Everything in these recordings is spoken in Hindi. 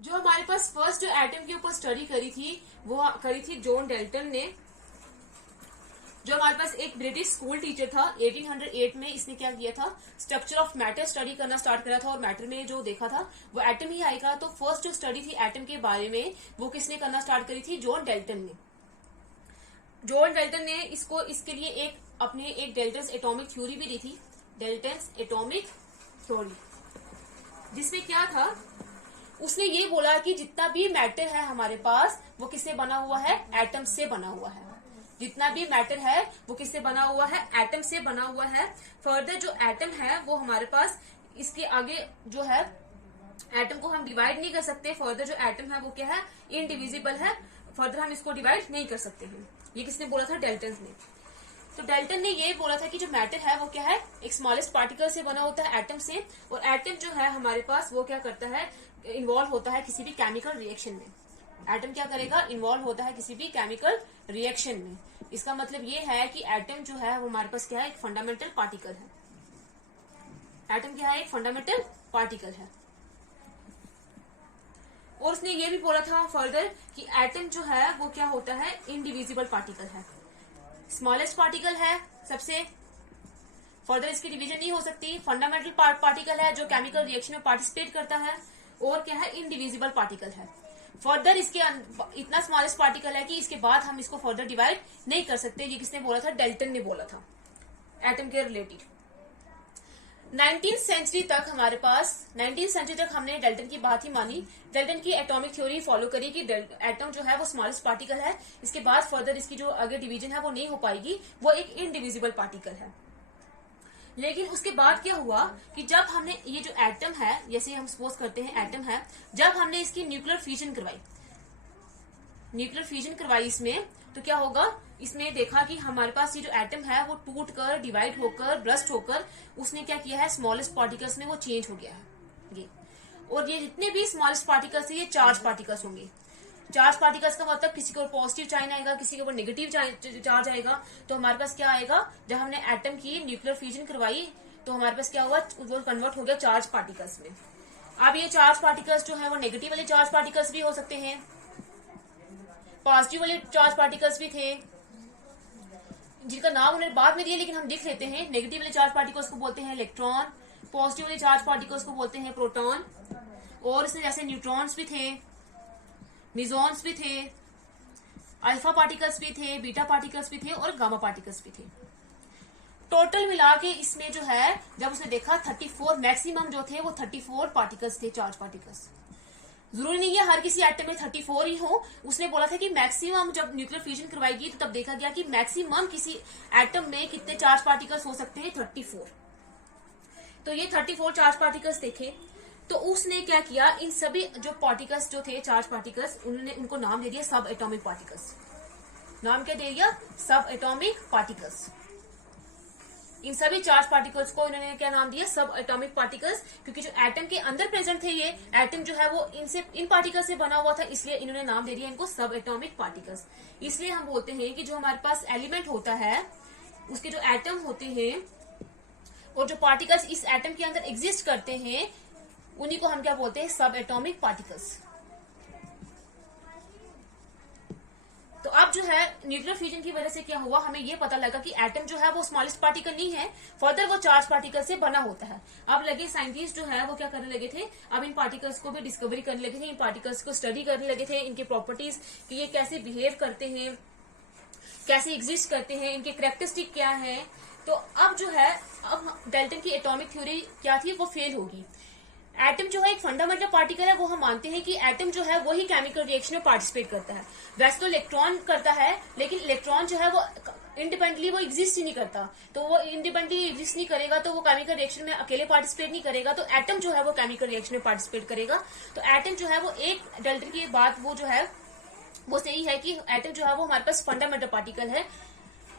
जो हमारे पास फर्स्ट एटम के ऊपर स्टडी करी थी वो करी थी जॉन डेल्टन ने, जो हमारे पास एक ब्रिटिश स्कूल टीचर था। 1808 में इसने क्या किया था, स्ट्रक्चर ऑफ मैटर स्टडी करना स्टार्ट करा था और मैटर में जो देखा था वो एटम ही आएगा। तो फर्स्ट जो स्टडी थी एटम के बारे में वो किसने करना स्टार्ट करी थी, जॉन डेल्टन ने। जॉन डेल्टन ने इसके लिए एक डेल्टन्स एटॉमिक थ्योरी भी दी थी, डेल्टन्स एटॉमिक थ्योरी, जिसमें क्या था, उसने ये बोला कि जितना भी मैटर है हमारे पास वो किससे बना हुआ है, एटम से बना हुआ है। जितना भी मैटर है वो किससे बना हुआ है, एटम से बना हुआ है। फर्दर जो एटम है वो हमारे पास इसके आगे जो है एटम को हम डिवाइड नहीं कर सकते। फर्दर जो एटम है वो क्या है, इनडिविजिबल है। फर्दर हम इसको डिवाइड नहीं कर सकते हैं। ये किसने बोला था, डेल्टन ने। तो डेल्टन ने ये बोला था कि जो मैटर है वो क्या है, एक स्मॉलेस्ट पार्टिकल से बना होता है, एटम से। और एटम जो है हमारे पास वो क्या करता है, इन्वॉल्व होता है किसी भी केमिकल रिएक्शन में। एटम क्या करेगा, इन्वॉल्व होता है किसी भी केमिकल रिएक्शन में। इसका मतलब ये है कि एटम जो है वो हमारे पास क्या है, एक फंडामेंटल पार्टिकल है। एटम क्या है, एक फंडामेंटल पार्टिकल है। और उसने ये भी बोला था फर्दर कि एटम जो है वो क्या होता है, इनडिविजिबल पार्टिकल है, स्मॉलेस्ट पार्टिकल है सबसे। फर्दर इसकी डिवीजन नहीं हो सकती। फंडामेंटल पार्टिकल है जो केमिकल रिएक्शन में पार्टिसिपेट करता है, और क्या है, इनडिविजिबल पार्टिकल है। फर्दर इसके इतना स्मॉलेस्ट पार्टिकल है कि इसके बाद हम इसको फर्दर डिवाइड नहीं कर सकते। ये किसने बोला था, डेल्टन ने बोला था, एटम के रिलेटेड। 19th सेंचुरी तक हमारे पास 19th सेंचुरी तक हमने डेल्टन की बात ही मानी, डेल्टन की एटॉमिक थ्योरी फॉलो करी कि एटम जो है वो स्मॉलेस्ट पार्टिकल है। इसके बाद फर्दर इसकी जो आगे डिवीजन है वो नहीं हो पाएगी, वो एक इनडिविजिबल पार्टिकल है। लेकिन उसके बाद क्या हुआ कि जब हमने ये जो एटम है, जैसे हम सपोज करते हैं एटम है, जब हमने इसकी न्यूक्लियर फ्यूजन करवाई इसमें, तो क्या होगा, इसमें देखा कि हमारे पास ये जो एटम है वो टूट कर, डिवाइड होकर, ब्रस्ट होकर उसने क्या किया है, स्मॉलेस्ट पार्टिकल्स में वो चेंज हो गया है ये। और ये जितने भी स्मॉलेस्ट पार्टिकल्स है ये चार्ज पार्टिकल्स होंगे। चार्ज पार्टिकल्स का मतलब किसी के ऊपर पॉजिटिव चार्ज आएगा, किसी के ऊपर नेगेटिव चार्ज आएगा। तो हमारे पास क्या आएगा, जब हमने एटम की न्यूक्लियर फ्यूजन करवाई तो हमारे पास क्या हुआ, वो कन्वर्ट हो गया चार्ज पार्टिकल्स में। अब ये चार्ज पार्टिकल्स जो है वो नेगेटिव वाले चार्ज पार्टिकल्स भी हो सकते हैं, पॉजिटिव वाले चार्ज पार्टिकल्स भी थे, जिनका नाम उन्होंने बाद में दिया लेकिन हम लिख लेते हैं। नेगेटिव वाले चार्ज पार्टिकल्स को बोलते हैं इलेक्ट्रॉन, पॉजिटिव वाले चार्ज पार्टिकल्स को बोलते हैं प्रोटॉन, और इसमें जैसे न्यूट्रॉन्स भी थे, मिजॉन्स भी थे, अल्फा पार्टिकल्स भी थे, बीटा पार्टिकल्स भी थे, और गामा पार्टिकल्स भी थे। टोटल मिला के इसमें जो है, जब उसने देखा 34 मैक्सिमम जो थे वो 34 पार्टिकल्स थे, चार्ज पार्टिकल्स। जरूरी नहीं है हर किसी एटम में 34 ही हो। उसने बोला था कि मैक्सिमम जब न्यूक्लियर फ्यूजन करवाएगी तो तब देखा गया कि मैक्सिमम किसी एटम में कितने चार्ज पार्टिकल्स हो सकते हैं, 34। तो ये 34 चार्ज पार्टिकल्स देखे। तो उसने क्या किया, इन सभी जो पार्टिकल्स जो थे, चार्ज पार्टिकल्स, उन्होंने उनको नाम दे दिया सब एटॉमिक पार्टिकल्स। नाम क्या दे दिया, सब एटॉमिक पार्टिकल्स। इन सभी चार्ज पार्टिकल्स को इन्होंने क्या नाम दिया, सब एटॉमिक पार्टिकल्स, क्योंकि जो एटम के अंदर प्रेजेंट थे, ये एटम जो है वो इन पार्टिकल्स से बना हुआ था, इसलिए इन्होंने नाम दे दिया इनको सब एटॉमिक पार्टिकल्स। इसलिए हम बोलते हैं कि जो हमारे पास एलिमेंट होता है उसके जो एटम होते हैं और जो पार्टिकल्स इस एटम के अंदर एग्जिस्ट करते हैं उन्हीं को हम क्या बोलते हैं, सब एटॉमिक पार्टिकल्स। तो अब जो है न्यूक्लियर फ्यूजन की वजह से क्या हुआ, हमें ये पता लगा कि एटम जो है वो स्मॉलेस्ट पार्टिकल नहीं है, फर्दर वो चार्ज पार्टिकल से बना होता है। अब लगे साइंटिस्ट जो है वो क्या करने लगे थे, अब इन पार्टिकल्स को भी डिस्कवरी करने लगे थे, इन पार्टिकल्स को स्टडी करने लगे थे, इनके प्रॉपर्टीज कि ये कैसे बिहेव करते हैं, कैसे एग्जिस्ट करते हैं, इनके कैरेक्टरिस्टिक क्या है। तो अब जो है, अब डेल्टन की एटॉमिक थ्योरी क्या थी, वो फेल होगी। एटम जो है एक फंडामेंटल पार्टिकल है, वो हम मानते हैं कि एटम जो है वही केमिकल रिएक्शन में पार्टिसिपेट करता है। वैसे तो इलेक्ट्रॉन करता है, लेकिन इलेक्ट्रॉन जो है वो इंडिपेंडेंटली वो एग्जिस्ट ही नहीं करता। तो वो इंडिपेंडेंटली एग्जिस्ट नहीं करेगा तो वो केमिकल रिएक्शन में अकेले पार्टिसिपेट नहीं करेगा। तो एटम जो है वो केमिकल रिएक्शन में पार्टिसिपेट करेगा। तो एटम जो है वो एक, डेल्टन की बात वो जो है वो सही है कि एटम जो है वो हमारे पास फंडामेंटल पार्टिकल है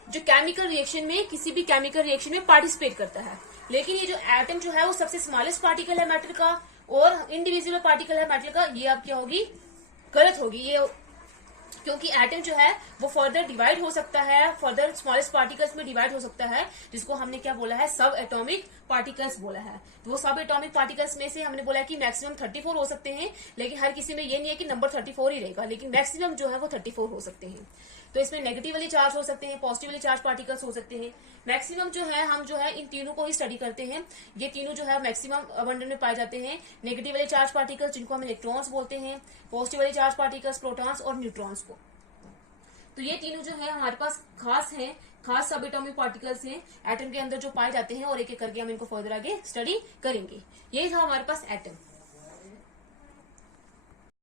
जो केमिकल रिएक्शन में, किसी भी केमिकल रिएक्शन में पार्टिसिपेट करता है। लेकिन ये जो एटम जो है वो सबसे स्मॉलेस्ट पार्टिकल है मैटर का, और इंडिविजुअल पार्टिकल है मैटर का, ये अब क्या होगी, गलत होगी। ये क्योंकि एटम जो है वो फर्दर डिवाइड हो सकता है, फर्दर स्मॉलेस्ट पार्टिकल्स में डिवाइड हो सकता है, जिसको हमने क्या बोला है, सब एटॉमिक पार्टिकल्स बोला है। तो वो सब एटॉमिक पार्टिकल्स में से हमने बोला है कि मैक्सिमम 34 हो सकते हैं, लेकिन हर किसी में ये नहीं है कि नंबर 34 ही रहेगा, लेकिन मैक्सिमम जो है वो 34 हो सकते हैं। तो इसमें नेगेटिवली चार्ज हो सकते हैं, पॉजिटिवली चार्ज पार्टिकल्स हो सकते हैं। मैक्सिमम जो है हम जो है इन तीनों को ही स्टडी करते हैं। ये तीनों जो है मैक्सिमम अबंडन में पाए जाते हैं। नेगेटिवली चार्ज पार्टिकल्स जिनको हम इलेक्ट्रॉन्स बोलते हैं, पॉजिटिवली चार्ज पार्टिकल्स प्रोटॉन्स और न्यूट्रॉन्स को। तो ये तीनों जो है हमारे पास खास हैं, खास सब एटॉमिक पार्टिकल्स हैं एटम के अंदर जो पाए जाते हैं, और एक एक करके हम इनको फर्दर आगे स्टडी करेंगे। यही था हमारे पास एटम।